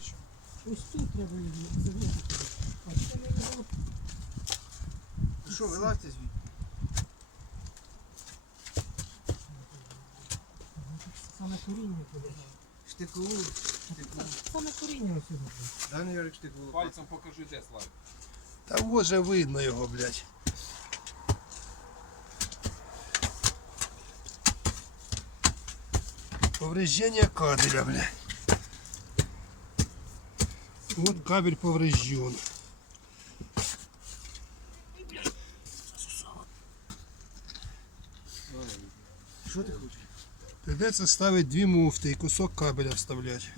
Навіщо? Ось тут треба зав'язати. А це не було. Ну що, вилазьте звідти. Саме коріння туди. Штикову, штикову. Саме коріння ось сюди. Дай на Ярик штикову. Пальцем покажи, де Славік. Та може видно його, блядь. Повреждение кабеля, блядь. Вот кабель поврежден. Що ти хочеш? Придется ставить дві муфти і кусок кабеля вставлять.